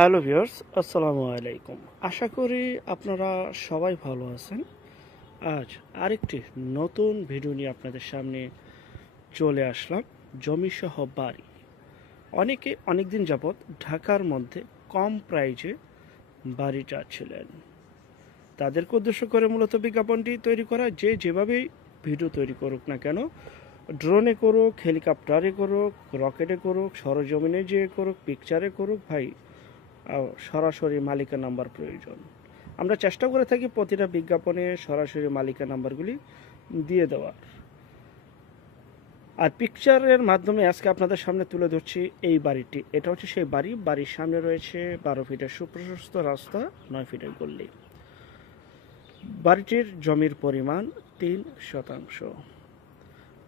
Hello viewers, আসসালামু আলাইকুম। আশা করি আপনারা সবাই ভালো আছেন। আজ আরেকটি নতুন ভিডিও নিয়ে আপনাদের সামনে চলে আসলাম। জমিসহ বাড়ি। অনেকে অনেকদিন যাবৎ ঢাকার মধ্যে কম প্রাইজে বাড়ি চাচ্ছিলেন। তাদেরকে উদ্দেশ্য করে মূলত বিজ্ঞাপনটি তৈরি করা, যে যেভাবেই ভিডিও তৈরি করুক না কেন, ড্রোনে করুক, হেলিকপ্টারে করুক, রকেটে করুক, সরজমিনে যেয়ে করুক, পিকচারে করুক, ভাই সরাসরি মালিকের নাম্বার প্রয়োজন। আমরা চেষ্টা করে থাকি প্রতিটা বিজ্ঞাপনে সরাসরি মালিকের নাম্বারগুলি দিয়ে দেওয়ার। আর পিকচারের মাধ্যমে আজকে আপনাদের সামনে তুলে ধরছি এই বাড়িটি। এটা হচ্ছে সেই বাড়ি। বাড়ির সামনে রয়েছে 12 ফিটের সুপ্রশস্ত রাস্তা, 9 ফিটের গল্লি। বাড়িটির জমির পরিমাণ 3%।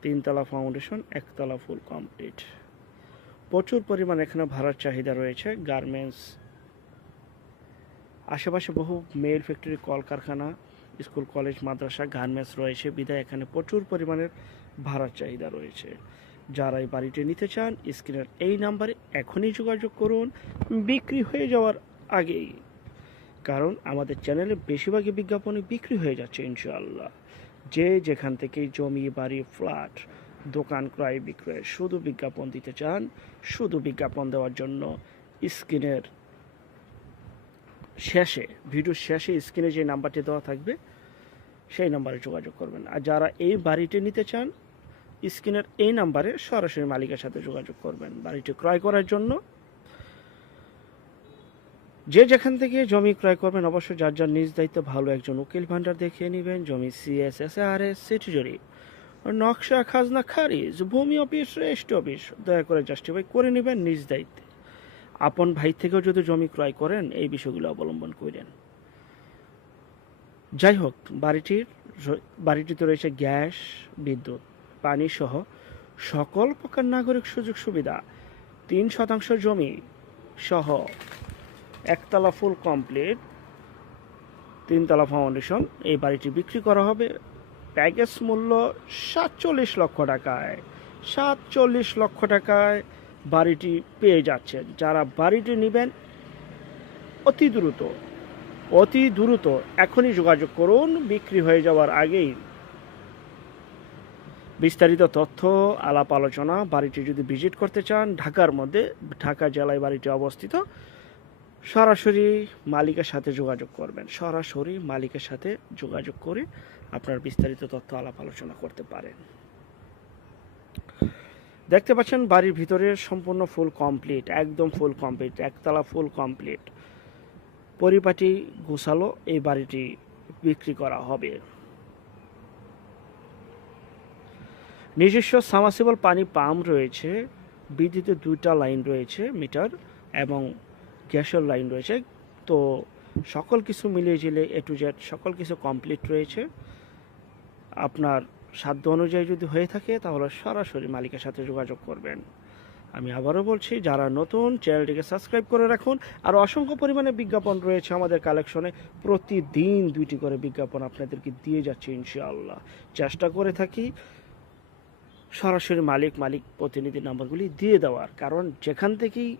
3তলা ফাউন্ডেশন, 1তলা ফুল কমপ্লিট। প্রচুর পরিমাণ এখানে ভাড়ার চাহিদা রয়েছে। গার্মেন্টস, আশেপাশে বহু মেল ফ্যাক্টরি, কলকারখানা, স্কুল, কলেজ, মাদ্রাসা, গার্মেন্টস রয়েছে বিধায় এখানে প্রচুর পরিমাণের ভাড়ার চাহিদা রয়েছে। যারা এই বাড়িটি নিতে চান, স্ক্রিনের এই নাম্বারে এখনই যোগাযোগ করুন, বিক্রি হয়ে যাওয়ার আগেই। কারণ আমাদের চ্যানেলে বেশিরভাগই বিজ্ঞাপনে বিক্রি হয়ে যাচ্ছে ইনশাআল্লাহ। যে যেখান থেকে জমি, বাড়ি, ফ্ল্যাট, দোকান ক্রয় বিক্রয় শুধু বিজ্ঞাপন দিতে চান, শুধু বিজ্ঞাপন দেওয়ার জন্য স্ক্রিনের শেষে, ভিডিওর শেষে স্ক্রিনে যে নাম্বারটি দেওয়া থাকবে সেই নাম্বারে যোগাযোগ করবেন। আর যারা এই বাড়িটি নিতে চান, স্ক্রিনের এই নাম্বারে সরাসরি মালিকের সাথে যোগাযোগ করবেন বাড়িটি ক্রয় করার জন্য। যে যেখান থেকে জমি ক্রয় করবেন অবশ্যই যার যার নিজ দায়িত্বে ভালো একজন উকিল ভান্ডার দেখিয়ে নেবেন। জমি CSSRS, সিটি জরিপ, নকশা, খাজনা খারিজ, ভূমি অফিস, রেজিস্ট্রি অফিস দয়া করে জাস্টিফাই করে নেবেন নিজ দায়িত্বে। আপন ভাই থেকেও যদি জমি ক্রয় করেন, এই বিষয়গুলো অবলম্বন করেন। যাই হোক, বাড়িটিতে রয়েছে গ্যাস, বিদ্যুৎ, পানি সহ সকল প্রকার নাগরিক সুযোগ সুবিধা। 3% জমি সহ 1তলা ফুল কমপ্লিট, 3তলা ফাউন্ডেশন। এই বাড়িটি বিক্রি করা হবে প্যাকেজ মূল্য 47 লক্ষ টাকায়। 47 লক্ষ টাকায় বাড়িটি পেয়ে যাচ্ছেন। যারা বাড়িটি নেবেন অতি দ্রুত এখনই যোগাযোগ করুন, বিক্রি হয়ে যাওয়ার আগেই। বিস্তারিত তথ্য, আলাপ আলোচনা, বাড়িটি যদি ভিজিট করতে চান, ঢাকার মধ্যে, ঢাকা জেলায় বাড়িটি অবস্থিত, সরাসরি মালিকের সাথে যোগাযোগ করবেন। সরাসরি মালিকের সাথে যোগাযোগ করে আপনার বিস্তারিত তথ্য আলাপ আলোচনা করতে পারেন। দেখতে পাচ্ছেন বাড়ির ভিতরে সম্পূর্ণ ফুল কমপ্লিট, একদম ফুল কমপ্লিট, 1তলা ফুল কমপ্লিট, পরিপাটি গোছালো এই বাড়িটি বিক্রি করা হবে। নিজস্ব সাবমার্সিবল পানি পাম্প রয়েছে, বিদ্যুতের 2টা লাইন রয়েছে, মিটার, এবং গ্যাসের লাইন রয়েছে। তো সকল কিছু মিলিয়ে ঝিলে A to Z সকল কিছু কমপ্লিট রয়েছে। আপনার সাধ্য অনুযায়ী যদি হয়ে থাকে তাহলে সরাসরি মালিকের সাথে যোগাযোগ করবেন। আমি আবারও বলছি, যারা নতুন, চ্যানেলটিকে সাবস্ক্রাইব করে রাখুন। আর অসংখ্য পরিমাণে বিজ্ঞাপন রয়েছে আমাদের কালেকশনে। প্রতিদিন 2টি করে বিজ্ঞাপন আপনাদেরকে দিয়ে যাচ্ছে ইনশাআল্লাহ। চেষ্টা করে থাকি সরাসরি মালিক প্রতিনিধি নাম্বারগুলি দিয়ে দেওয়ার। কারণ যেখান থেকেই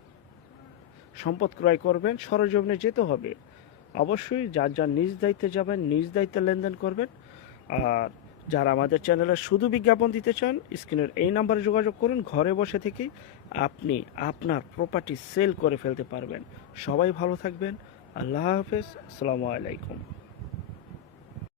সম্পদ ক্রয় করবেন সরজমিনে যেতে হবে। অবশ্যই যার যার নিজ দায়িত্বে যাবেন, নিজ দায়িত্বে লেনদেন করবেন। আর যারা আমাদের চ্যানেলে শুধু বিজ্ঞাপন দিতে চান, স্ক্রিনের এই নাম্বারে যোগাযোগ করুন। ঘরে বসে থেকেই আপনি আপনার প্রপার্টি সেল করে ফেলতে পারবেন। সবাই ভালো থাকবেন। আল্লাহ হাফেজ। আসসালামু আলাইকুম।